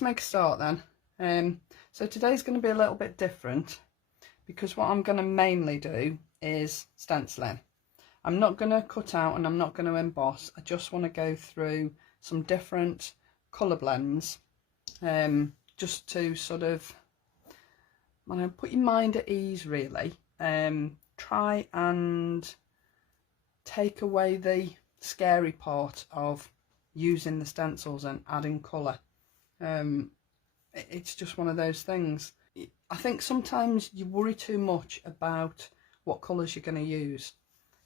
let's make a start then. So today's going to be a little bit different because what I'm going to mainly do is stenciling. I'm not going to cut out and I'm not going to emboss. I just want to go through some different colour blends just to sort of put your mind at ease really. Try and take away the scary part of using the stencils and adding colour. It's just one of those things. I think sometimes you worry too much about what colours you're going to use,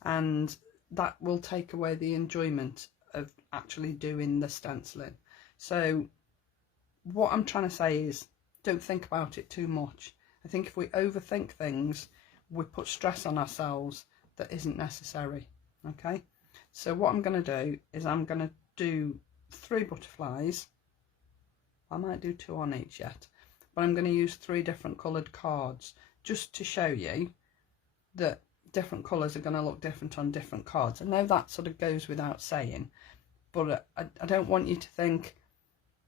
and that will take away the enjoyment of actually doing the stenciling. So what I'm trying to say is, don't think about it too much. I think if we overthink things, we put stress on ourselves that isn't necessary. Okay, so what I'm going to do is I'm going to do 3 butterflies. I might do 2 on each yet, but I'm going to use 3 different coloured cards just to show you that different colours are going to look different on different cards. I know that sort of goes without saying, but I don't want you to think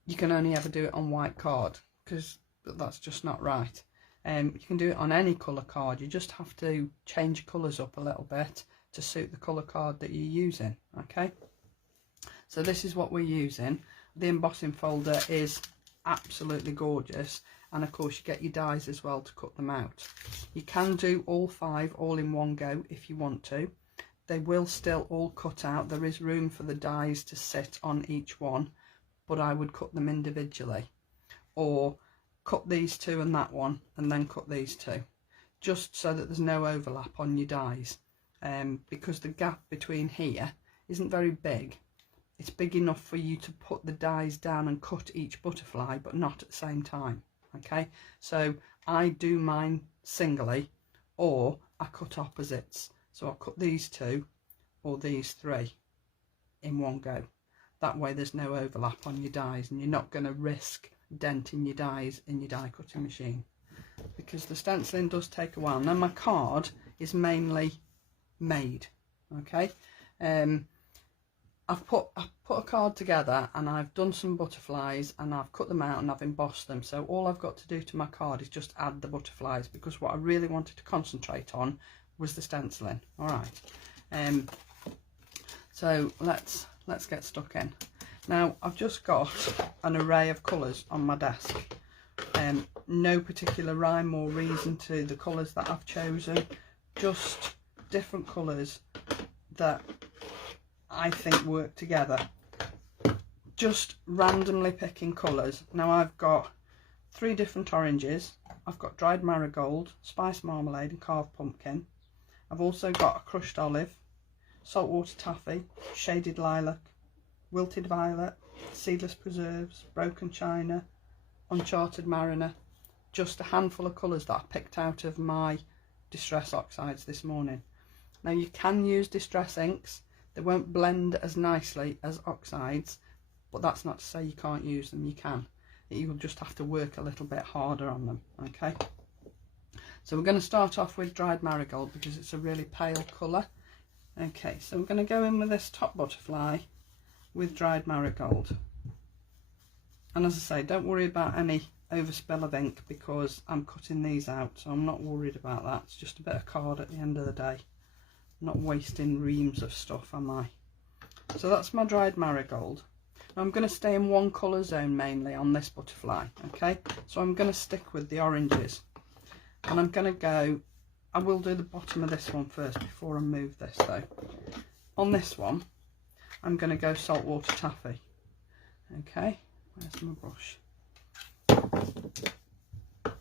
you can only ever do it on white card, because that's just not right. You can do it on any colour card. You just have to change your colours up a little bit to suit the colour card that you're using. Okay, so this is what we're using. The embossing folder is absolutely gorgeous, and of course you get your dies as well to cut them out. You can do all 5 all in one go if you want to. They will still all cut out. There is room for the dies to sit on each one, but I would cut them individually, or cut these 2 and that one and then cut these 2, just so that there's no overlap on your dies, because the gap between here isn't very big. It's big enough for you to put the dies down and cut each butterfly, but not at the same time. Okay, so I do mine singly, or I cut opposites. So I'll cut these 2 or these 3 in one go. That way there's no overlap on your dies, and you're not going to risk denting your dies in your die cutting machine, because the stenciling does take a while. Now my card is mainly made. Okay, I've put a card together and I've done some butterflies and I've cut them out and I've embossed them. So all I've got to do to my card is just add the butterflies, because what I really wanted to concentrate on was the stenciling. All right, so let's get stuck in. Now I've just got an array of colours on my desk. No particular rhyme or reason to the colours that I've chosen, just different colours that I think work together. Just randomly picking colours. Now I've got 3 different oranges. I've got dried marigold, spiced marmalade and carved pumpkin. I've also got a crushed olive, saltwater taffy, shaded lilac, wilted violet, seedless preserves, broken china, uncharted mariner. Just a handful of colours that I picked out of my distress oxides this morning. Now you can use distress inks. They won't blend as nicely as oxides, but that's not to say you can't use them. You can. You'll just have to work a little bit harder on them. Okay, so we're going to start off with dried marigold because it's a really pale colour. Okay, so we're going to go in with this top butterfly with dried marigold, and as I say, don't worry about any overspill of ink because I'm cutting these out, so I'm not worried about that. It's just a bit of card at the end of the day. I'm not wasting reams of stuff, am I? So that's my dried marigold. Now I'm going to stay in one colour zone mainly on this butterfly. Okay, so I'm going to stick with the oranges, and I'm going to go, I will do the bottom of this one first before I move this though. On this one I'm going to go saltwater taffy. Okay, where's my brush?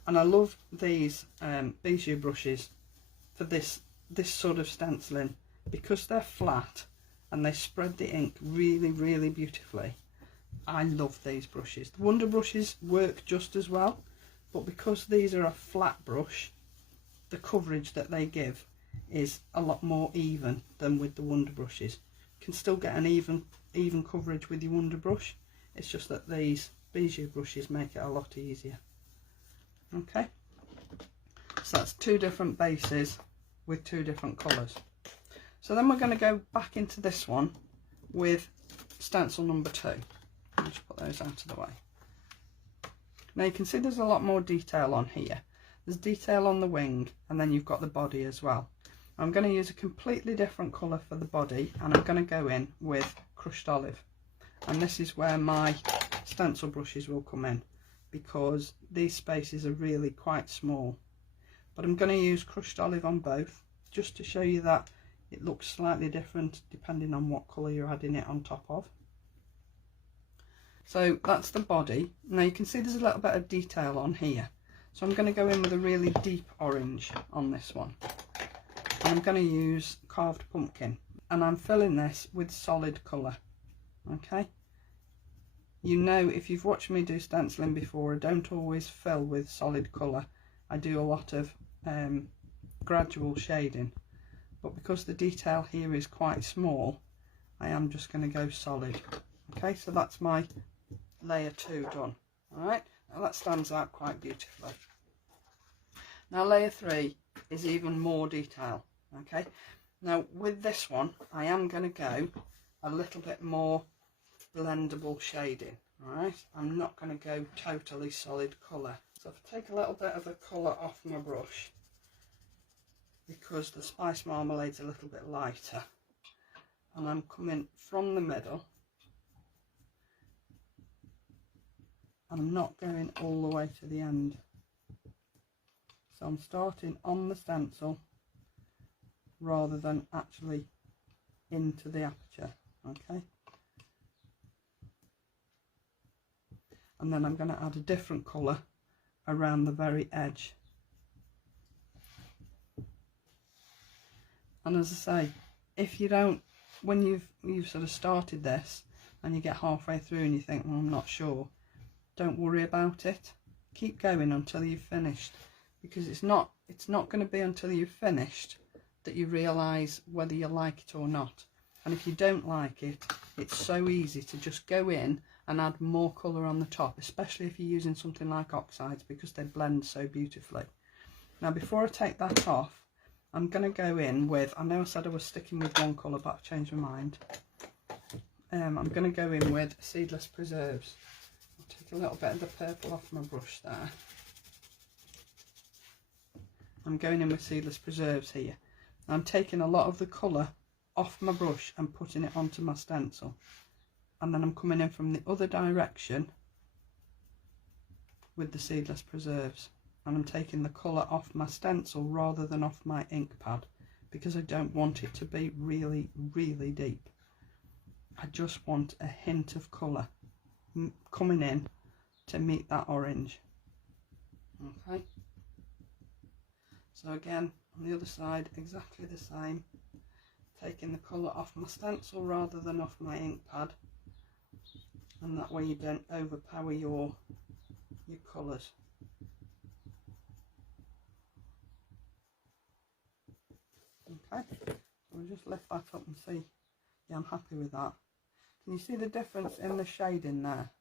And I love these bijou brushes for this sort of stenciling, because they're flat and they spread the ink really beautifully. I love these brushes. The Wonder brushes work just as well, but because these are a flat brush, the coverage that they give is a lot more even than with the Wonder brushes. You can still get an even coverage with your Wonder brush. It's just that these bijou brushes make it a lot easier. Okay, so that's 2 different bases with 2 different colours. So then we're going to go back into this one with stencil number 2. I'll just put those out of the way. Now you can see there's a lot more detail on here. There's detail on the wing, and then you've got the body as well. I'm going to use a completely different colour for the body, and I'm going to go in with crushed olive. And this is where my stencil brushes will come in, because these spaces are really quite small. But I'm going to use crushed olive on both, just to show you that it looks slightly different depending on what colour you're adding it on top of. So that's the body. Now you can see there's a little bit of detail on here. So I'm going to go in with a really deep orange on this one. And I'm going to use carved pumpkin. And I'm filling this with solid colour. Okay. You know, if you've watched me do stenciling before, I don't always fill with solid colour. I do a lot of gradual shading. But because the detail here is quite small, I am just going to go solid. Okay, so that's my layer 2 done. Alright, now that stands out quite beautifully. Now layer 3 is even more detail. Okay, now with this one I am going to go a little bit more blendable shading. Alright, I'm not going to go totally solid colour. So if I take a little bit of the colour off my brush, because the spice marmalade's a little bit lighter, and I'm coming from the middle, and I'm not going all the way to the end. So I'm starting on the stencil rather than actually into the aperture. Okay, and then I'm going to add a different colour around the very edge. And as I say, if you don't, when you've sort of started this and you get halfway through and you think, well, I'm not sure, don't worry about it. Keep going until you've finished, because it's not going to be until you've finished that you realise whether you like it or not. And if you don't like it, it's so easy to just go in and add more colour on the top, especially if you're using something like oxides, because they blend so beautifully. Now before I take that off, I'm going to go in with, I know I said I was sticking with one colour, but I've changed my mind. I'm going to go in with Seedless Preserves. I'll take a little bit of the purple off my brush there. I'm going in with Seedless Preserves here. I'm taking a lot of the colour off my brush and putting it onto my stencil. And then I'm coming in from the other direction with the Seedless Preserves. And I'm taking the colour off my stencil rather than off my ink pad, because I don't want it to be really, really deep. I just want a hint of colour coming in to meet that orange. Okay. So again, on the other side, exactly the same. Taking the colour off my stencil rather than off my ink pad. And that way you don't overpower your colours. Okay, so we'll just lift that up and see. Yeah, I'm happy with that. Can you see the difference in the shading there?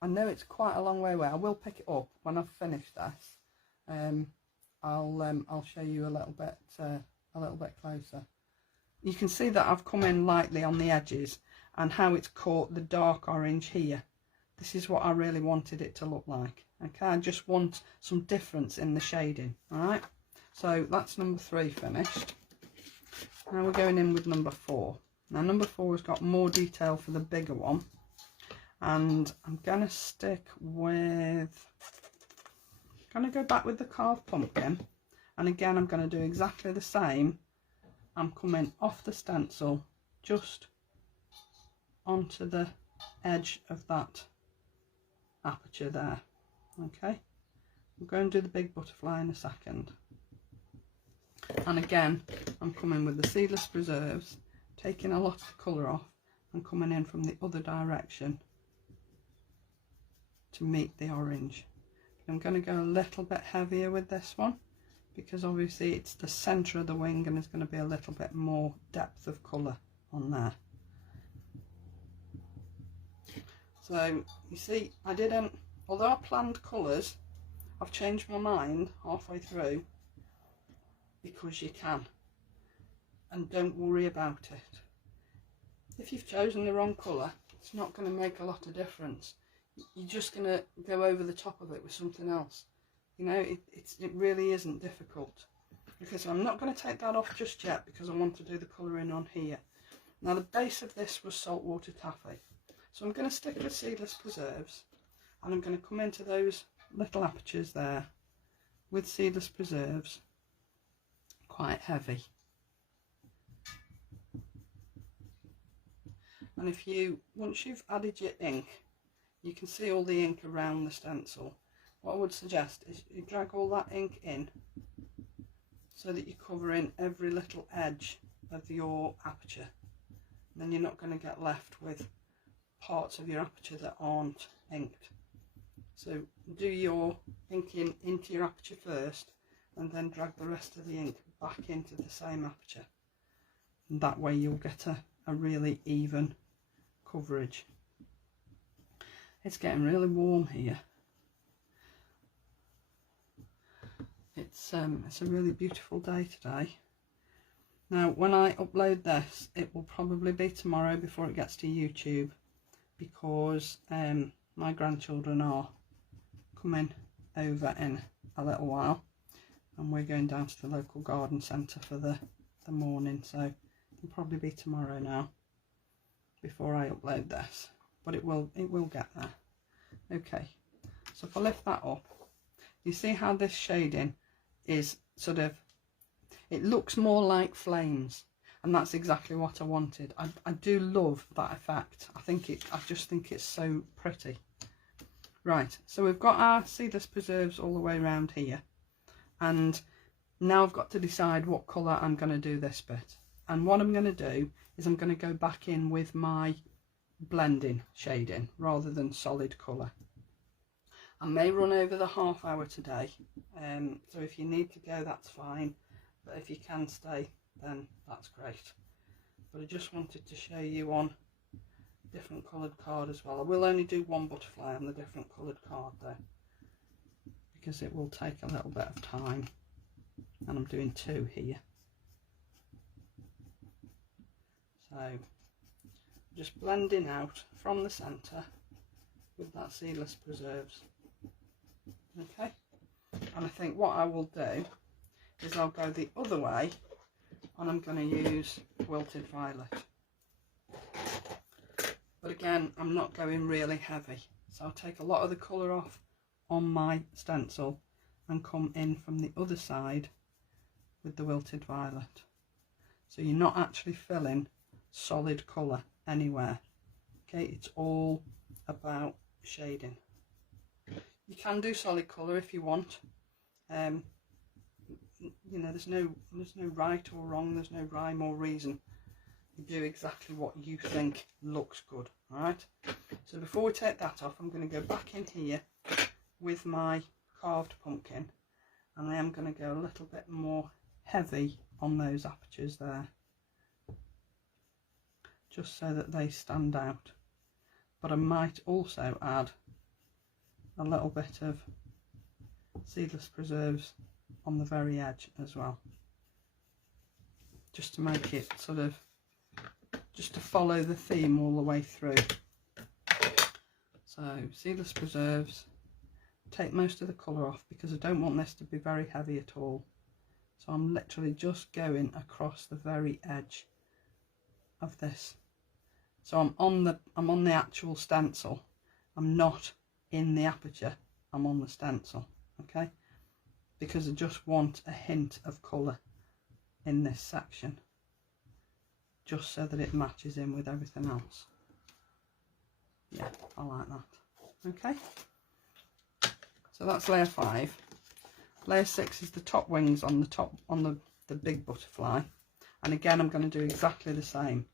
I know it's quite a long way away. I will pick it up when I've finished this. I'll show you a little bit closer. You can see that I've come in lightly on the edges and how it's caught the dark orange here. This is what I really wanted it to look like. Okay, I just want some difference in the shading. All right. So that's number 3 finished. Now we're going in with number 4. Now number 4 has got more detail for the bigger one, and I'm going to stick with, I'm going to go back with the carved pumpkin, and again I'm going to do exactly the same. I'm coming off the stencil just onto the edge of that aperture there. Okay, I'm going to do the big butterfly in a second. And again, I'm coming with the Seedless Preserves, taking a lot of colour off and coming in from the other direction to meet the orange. I'm going to go a little bit heavier with this one, because obviously it's the centre of the wing and there's going to be a little bit more depth of colour on there. So you see, although I planned colours, I've changed my mind halfway through, because you can, and don't worry about it. If you've chosen the wrong colour, it's not going to make a lot of difference. you're just going to go over the top of it with something else. You know, it really isn't difficult. Okay, so I'm not going to take that off just yet because I want to do the colouring on here. Now the base of this was saltwater taffy. So I'm going to stick with Seedless Preserves, and I'm going to come into those little apertures there with Seedless Preserves, quite heavy. And if you, once you've added your ink, you can see all the ink around the stencil. What I would suggest is you drag all that ink in so that you're covering every little edge of your aperture. And then you're not going to get left with parts of your aperture that aren't inked. So do your inking into your aperture first, and then drag the rest of the ink back into the same aperture. And that way you'll get a really even coverage. It's getting really warm here. It's a really beautiful day today. Now when I upload this, it will probably be tomorrow before it gets to YouTube, because my grandchildren are coming over in a little while, and we're going down to the local garden centre for the morning, so it'll probably be tomorrow now before I upload this, but it will get there. Okay, so if I lift that up, you see how this shading is sort of, it looks more like flames, and that's exactly what I wanted. I do love that effect. I just think it's so pretty. Right, so we've got our Seedless Preserves all the way around here, and now I've got to decide what colour I'm going to do this bit. And what I'm going to do is I'm going to go back in with my blending shading rather than solid colour. I may run over the half hour today, so if you need to go, that's fine, but if you can stay, then that's great. But I just wanted to show you on different coloured card as well. I will only do one butterfly on the different coloured card though, because it will take a little bit of time, and I'm doing two here. So just blending out from the centre with that Seedless Preserves. Okay, and I think what I will do is I'll go the other way, and I'm going to use Wilted Violet. But again, I'm not going really heavy, so I'll take a lot of the colour off on my stencil and come in from the other side with the Wilted Violet. So you're not actually filling solid colour anywhere. Okay, it's all about shading. You can do solid colour if you want. You know, there's no right or wrong, there's no rhyme or reason. You do exactly what you think looks good. Alright, so before we take that off, I'm going to go back in here with my carved pumpkin, and I am going to go a little bit more heavy on those apertures there, just so that they stand out. But I might also add a little bit of Seedless Preserves on the very edge as well, just to make it sort of, just to follow the theme all the way through. So Seedless Preserves, take most of the colour off because I don't want this to be very heavy at all. So I'm literally just going across the very edge of this. So I'm on the actual stencil. I'm not in the aperture, I'm on the stencil, okay? Because I just want a hint of colour in this section, just so that it matches in with everything else. Yeah, I like that. Okay, so that's layer 5. Layer 6 is the top wings on the top, on the big butterfly, and again I'm going to do exactly the same.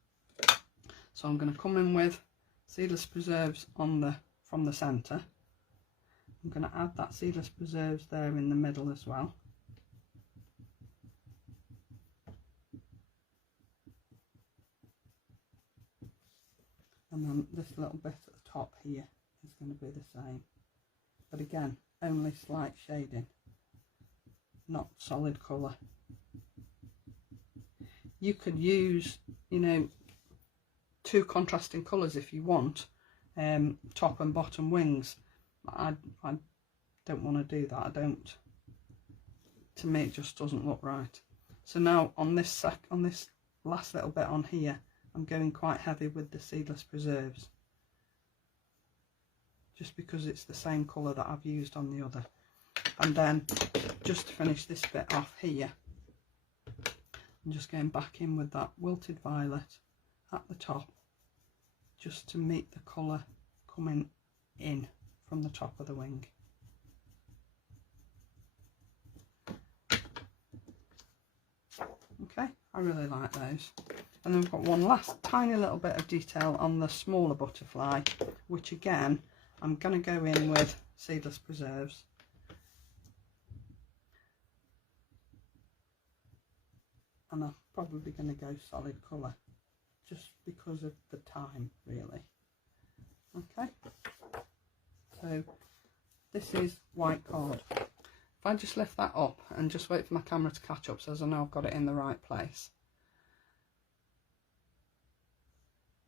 So I'm going to come in with Seedless Preserves on from the centre. I'm going to add that Seedless Preserves there in the middle as well. And then this little bit at the top here is going to be the same. But again, only slight shading, not solid colour. You could use, you know, two contrasting colours if you want, top and bottom wings. I don't want to do that. I don't. To me, it just doesn't look right. So now on this last little bit on here, I'm going quite heavy with the Seedless Preserves, just because it's the same colour that I've used on the other. And then just to finish this bit off here, I'm just going back in with that Wilted Violet at the top, just to meet the colour coming in from the top of the wing. Okay, I really like those. And then we've got one last tiny little bit of detail on the smaller butterfly, which again I'm going to go in with Seedless Preserves. And I'm probably going to go solid colour, just because of the time, really. Okay, so this is white card. If I just lift that up and just wait for my camera to catch up so as I know I've got it in the right place.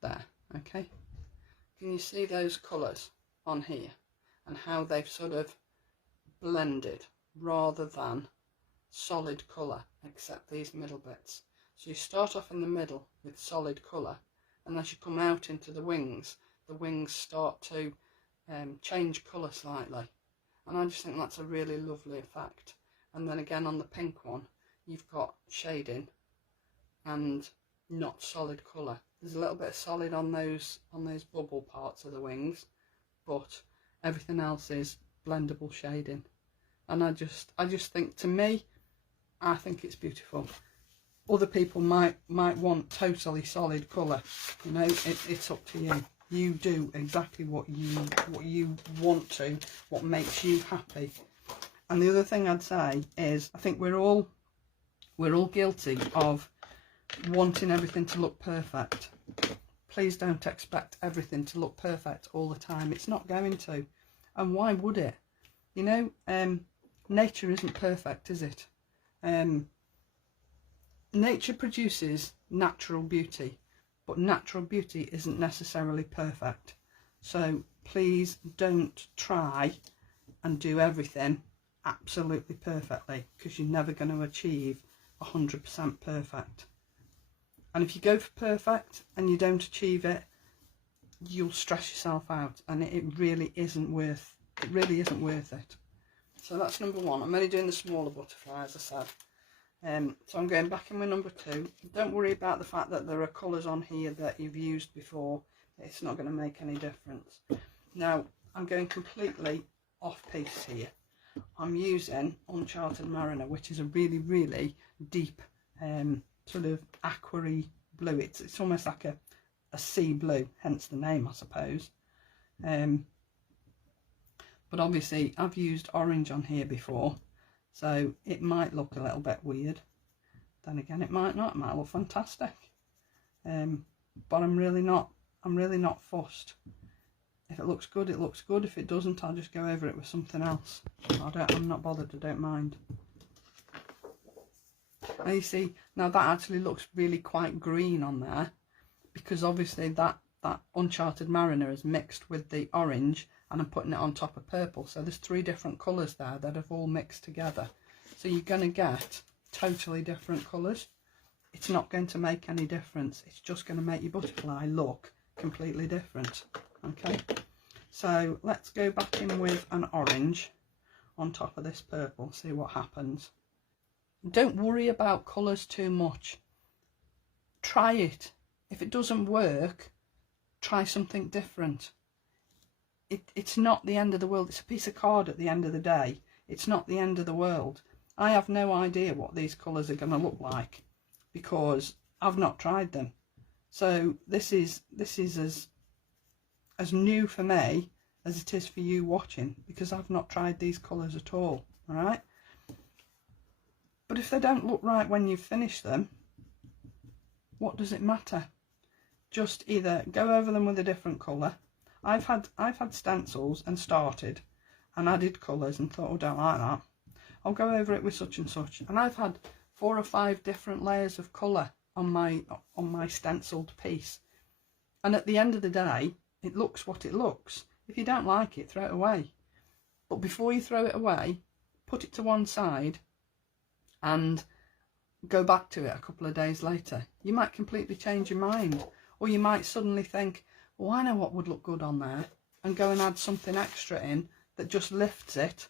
There, okay. Can you see those colours on here and how they've sort of blended rather than solid colour, except these middle bits? So you start off in the middle with solid colour, and as you come out into the wings start to change colour slightly, and I just think that's a really lovely effect. And then again on the pink one, you've got shading and not solid colour. There's a little bit of solid on those bubble parts of the wings, but everything else is blendable shading. And I just think, to me, I think it's beautiful. Other people might want totally solid colour. You know, it's up to you. You do exactly what you want to, what makes you happy. And the other thing I'd say is, I think we're all guilty of wanting everything to look perfect. Please don't expect everything to look perfect all the time. It's not going to. And why would it? You know, nature isn't perfect, is it? Nature produces natural beauty, but natural beauty isn't necessarily perfect. So please don't try and do everything absolutely perfectly, because you're never going to achieve 100% perfect. And if you go for perfect and you don't achieve it, you'll stress yourself out, and it really isn't worth it. So that's number one. I'm only doing the smaller butterfly, as I said. So I'm going back in with number two. Don't worry about the fact that there are colours on here that you've used before. It's not going to make any difference. Now I'm going completely off piece here. I'm using Uncharted Mariner, which is a really, really deep sort of aqua-y blue. It's almost like a sea blue, hence the name, I suppose. But obviously I've used orange on here before, so it might look a little bit weird. Then again, it might not. It might look fantastic. But I'm really not fussed. If it looks good, it looks good. If it doesn't, I'll just go over it with something else. I'm not bothered. I don't mind. Now you see, now that actually looks really quite green on there, because obviously that Uncharted Mariner is mixed with the orange, and I'm putting it on top of purple. So there's three different colours there that have all mixed together. So you're going to get totally different colours. It's not going to make any difference. It's just going to make your butterfly look completely different. Okay, so let's go back in with an orange on top of this purple, see what happens. Don't worry about colours too much. Try it. If it doesn't work, try something different. It's not the end of the world. It's a piece of card at the end of the day. It's not the end of the world. I have no idea what these colours are going to look like, because I've not tried them. So this is as new for me as it is for you watching, because I've not tried these colours at all. Alright? But if they don't look right when you've finished them, what does it matter? Just either go over them with a different colour. I've had stencils and started and added colours and thought, oh, don't like that. I'll go over it with such and such. And I've had 4 or 5 different layers of colour on my stenciled piece. And at the end of the day, it looks what it looks. If you don't like it, throw it away. But before you throw it away, put it to one side and go back to it a couple of days later. You might completely change your mind, or you might suddenly think, well, I know what would look good on there, and go and add something extra in that just lifts it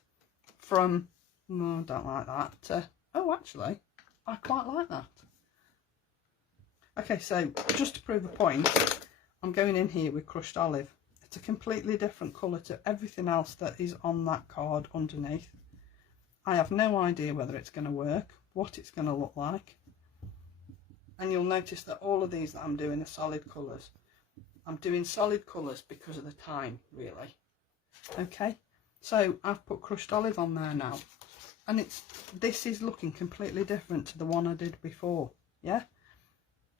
from, no, I don't like that, to, oh, actually, I quite like that. Okay, so just to prove a point, I'm going in here with crushed olive. It's a completely different colour to everything else that is on that card underneath. I have no idea whether it's going to work, what it's going to look like. And you'll notice that all of these that I'm doing are solid colours. I'm doing solid colours because of the time, really. Okay, so I've put crushed olive on there now. And this is looking completely different to the one I did before, yeah?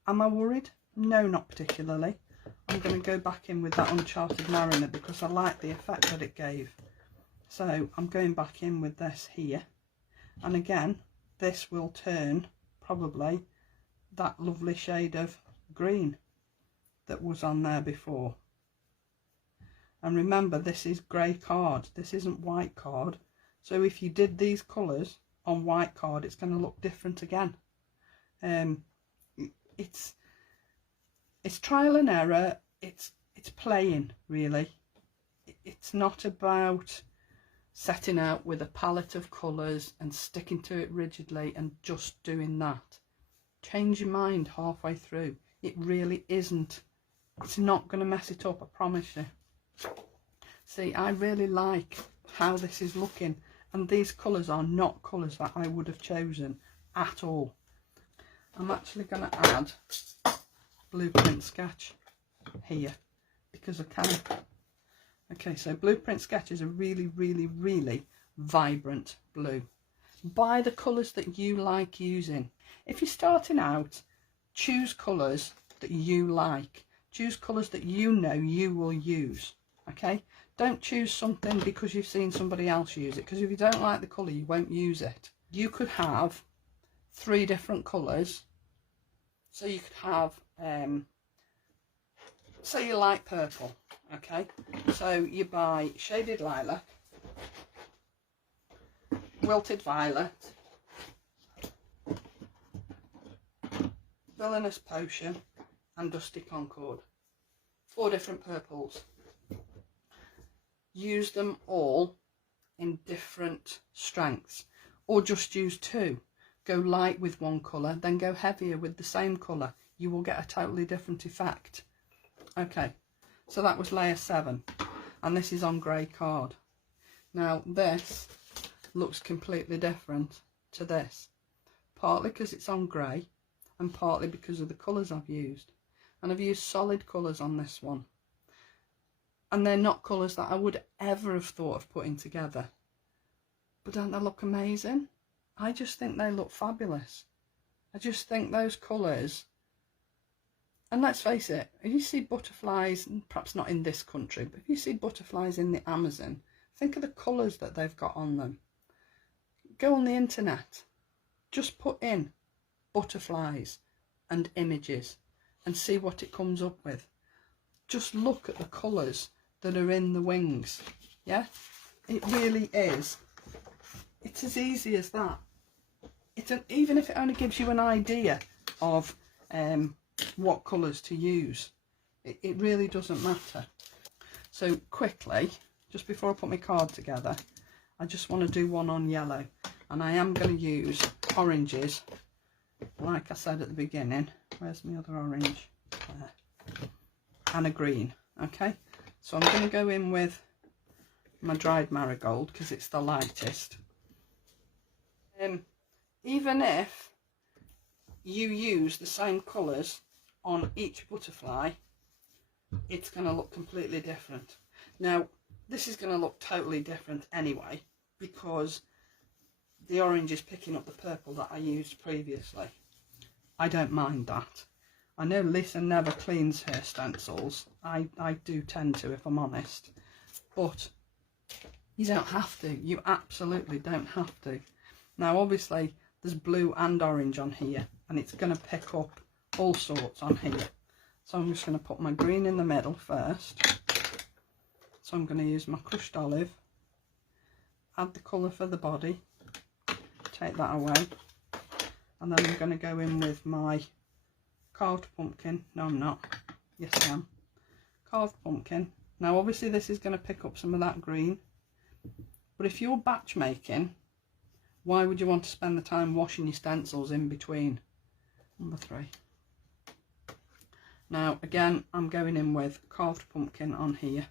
Am I worried? No, not particularly. I'm going to go back in with that Uncharted Mariner because I like the effect that it gave. So I'm going back in with this here. And again, this will turn probably that lovely shade of green that was on there before. And remember, this is grey card. This isn't white card. So if you did these colours on white card, it's going to look different again. It's trial and error. It's playing, really. It's not about setting out with a palette of colours and sticking to it rigidly and just doing that. Change your mind halfway through. It really isn't. It's not going to mess it up, I promise you. See, I really like how this is looking, and these colours are not colours that I would have chosen at all. I'm actually going to add Blueprint Sketch here because I can. Okay, so Blueprint Sketch is a really, really, really vibrant blue. Buy the colours that you like using. If you're starting out, choose colours that you like. Choose colours that you know you will use, okay? Don't choose something because you've seen somebody else use it, because if you don't like the colour, you won't use it. You could have 3 different colours. So you could have, say you like purple, okay? So you buy Shaded Lilac, Wilted Violet, Villainous Potion and Dusty Concord. 4 different purples. Use them all in different strengths, or just use 2. Go light with one colour, then go heavier with the same colour. You will get a totally different effect. Okay, so that was layer 7, and this is on grey card. Now this looks completely different to this, partly because it's on grey and partly because of the colours I've used. And I've used solid colours on this one, and they're not colours that I would ever have thought of putting together. But don't they look amazing? I just think they look fabulous. I just think those colours, and let's face it, if you see butterflies, perhaps not in this country, but if you see butterflies in the Amazon, think of the colours that they've got on them. Go on the internet, just put in butterflies and images and see what it comes up with. Just look at the colours that are in the wings. Yeah, it really is. It's as easy as that. Even if it only gives you an idea of what colours to use, it really doesn't matter. So quickly, just before I put my card together, I just want to do one on yellow, and I am going to use oranges, like I said at the beginning. Where's my other orange? There. And a green. Okay, so I'm going to go in with my dried marigold because it's the lightest. Even if you use the same colours on each butterfly, it's going to look completely different. Now this is going to look totally different anyway, because the orange is picking up the purple that I used previously. I don't mind that. I know Lisa never cleans her stencils. I do tend to, if I'm honest. But you don't have to. You absolutely don't have to. Now obviously there's blue and orange on here, and it's going to pick up all sorts on here. So I'm just going to put my green in the middle first. So I'm going to use my crushed olive, add the colour for the body, take that away, and then I'm going to go in with my carved pumpkin. No, I'm not. Yes, I am. Carved pumpkin. Now obviously this is going to pick up some of that green, but if you're batch making, why would you want to spend the time washing your stencils in between? Number 3. Now again, I'm going in with carved pumpkin on here,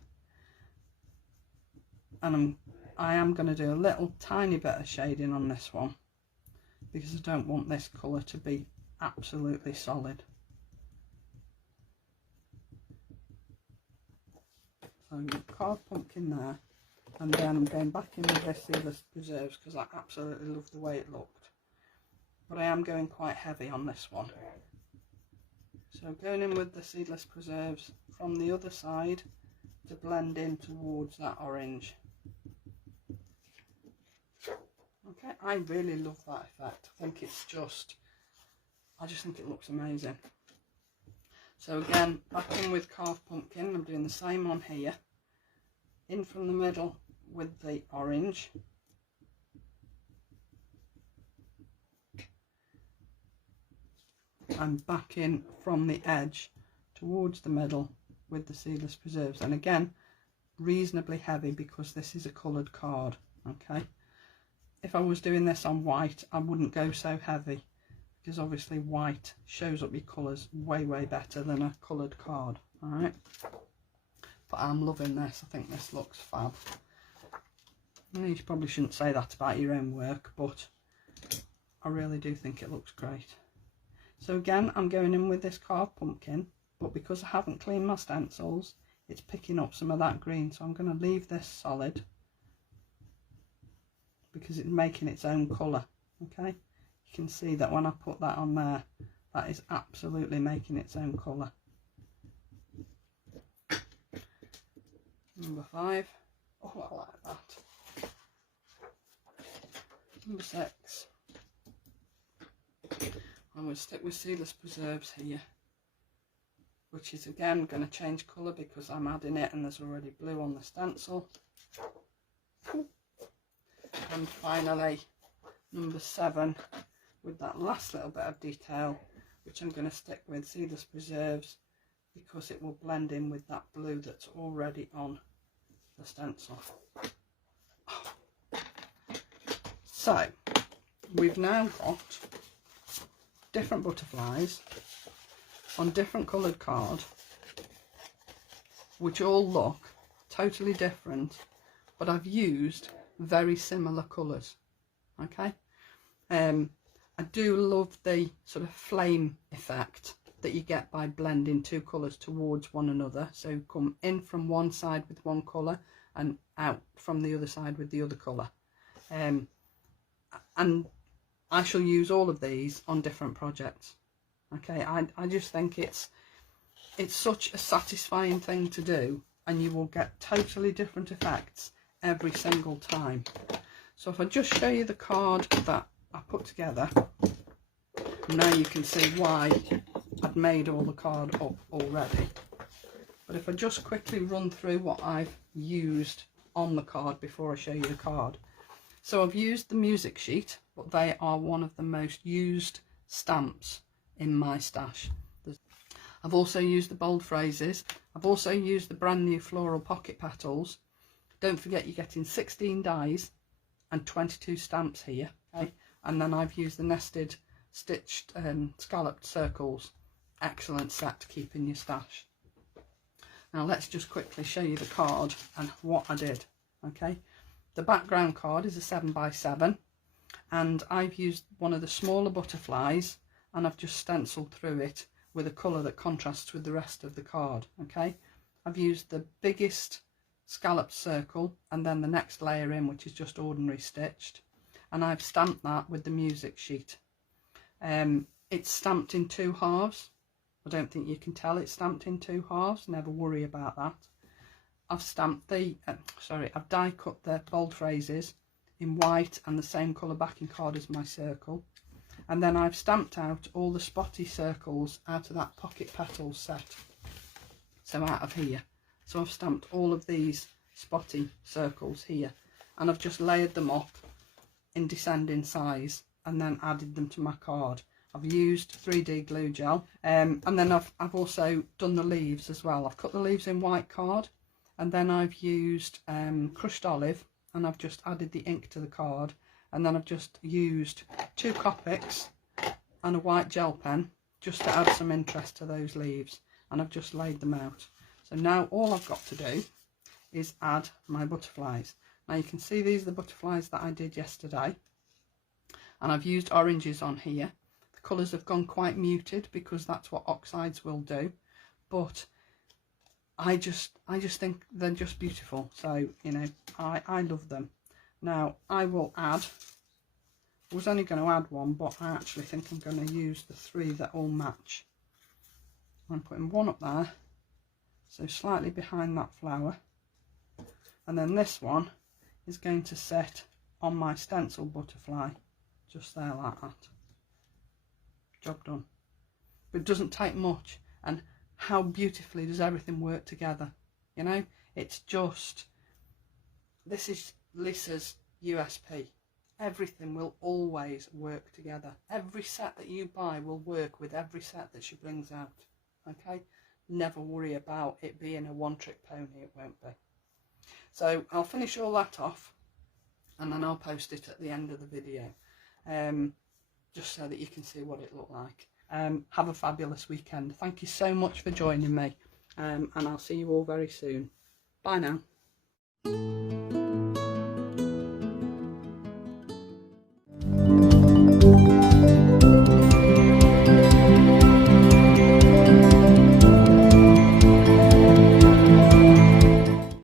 and I am going to do a little tiny bit of shading on this one because I don't want this colour to be absolutely solid. So I'm going to carve pumpkin there, and then I'm going back in with this Seedless Preserves because I absolutely love the way it looked. But I am going quite heavy on this one. So going in with the Seedless Preserves from the other side to blend in towards that orange. Okay, I really love that effect. I think it's just, I just think it looks amazing. So again, back in with carved pumpkin, I'm doing the same on here. In from the middle with the orange. And back in from the edge towards the middle with the Seedless Preserves. And again, reasonably heavy because this is a coloured card, okay? If I was doing this on white, I wouldn't go so heavy because obviously white shows up your colours way better than a coloured card, alright? But I'm loving this. I think this looks fab. You probably shouldn't say that about your own work, but I really do think it looks great. So again, I'm going in with this carved pumpkin, but because I haven't cleaned my stencils, it's picking up some of that green, so I'm going to leave this solid because it's making its own colour, okay? You can see that when I put that on there, that is absolutely making its own colour. Number 5. Oh, I like that. Number 6. I'm going to stick with Seedless Preserves here, which is again going to change colour because I'm adding it and there's already blue on the stencil. And finally, number 7, with that last little bit of detail, which I'm going to stick with Seedless Preserves because it will blend in with that blue that's already on the stencil. So, we've now got different butterflies on different coloured card, which all look totally different, but I've used very similar colours, okay? I do love the sort of flame effect that you get by blending two colours towards one another. So come in from one side with one colour and out from the other side with the other colour. And I shall use all of these on different projects. Okay, I just think it's such a satisfying thing to do, and you will get totally different effects every single time. So if I just show you the card that I put together, now you can see why I'd made all the card up already. But if I just quickly run through what I've used on the card before I show you the card. So I've used the music sheet, but they are one of the most used stamps in my stash. I've also used the bold phrases. I've also used the brand new floral pocket petals. Don't forget you're getting 16 dies and 22 stamps here, okay? And then I've used the nested stitched scalloped circles. Excellent set to keep in your stash. Now let's just quickly show you the card and what I did, okay? The background card is a 7x7, and I've used one of the smaller butterflies and I've just stenciled through it with a colour that contrasts with the rest of the card, okay? I've used the biggest scalloped circle and then the next layer in, which is just ordinary stitched, and I've stamped that with the music sheet. It's stamped in 2 halves. I don't think you can tell it's stamped in 2 halves, never worry about that. I've stamped the, I've die cut the bold phrases in white and the same colour backing card as my circle. And then I've stamped out all the spotty circles out of that pocket petals set. So out of here. So I've stamped all of these spotty circles here, and I've just layered them up in descending size and then added them to my card. I've used 3D glue gel, and then I've also done the leaves as well. I've cut the leaves in white card, and then I've used crushed olive, and I've just added the ink to the card, and then I've just used 2 Copics and a white gel pen just to add some interest to those leaves, and I've just laid them out. So now all I've got to do is add my butterflies. Now you can see these are the butterflies that I did yesterday, and I've used oranges on here. The colours have gone quite muted because that's what oxides will do, but I just think they're just beautiful. So, you know, I love them. Now I will add, I was only going to add one, but I actually think I'm going to use the 3 that all match. I'm putting one up there, so slightly behind that flower, and then this one is going to set on my stencil butterfly, just there like that. Job done. But it doesn't take much, and how beautifully does everything work together, you know? It's just, this is Lisa's USP. Everything will always work together. Every set that you buy will work with every set that she brings out, okay? Never worry about it being a one-trick pony, it won't be. So I'll finish all that off, and then I'll post it at the end of the video, just so that you can see what it looked like. Have a fabulous weekend. Thank you so much for joining me, and I'll see you all very soon. Bye now.